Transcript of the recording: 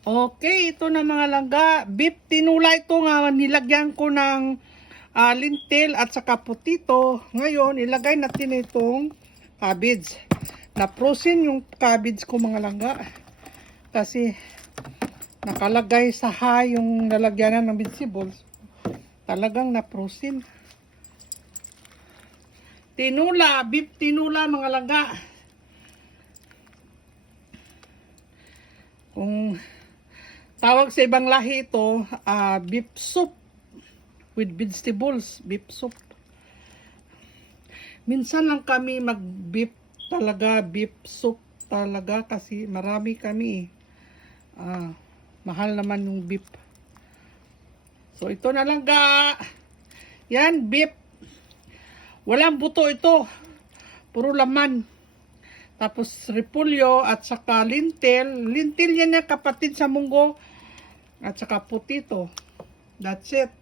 Okay, ito na mga langga. Beef tinula ito nga nilagyan ko ng lintil at saka putito. Ngayon, ilagay natin itong cabbage. Na-frozen yung cabbage ko mga langga. Kasi nakalagay sa high yung lalagyanan ng vegetables. Talagang na-frozen. Tinula, beef tinula mga langga. Kung tawag sa ibang lahi ito, beef soup with vegetables, beef soup. Minsan lang kami mag-beef talaga, beef soup talaga kasi marami kami. Mahal naman yung beef. So ito na lang ga. Yan, beef. Walang buto ito. Puro laman. Tapos repolyo at saka lintil. Lintil yan na kapatid sa munggo. At saka putito. That's it.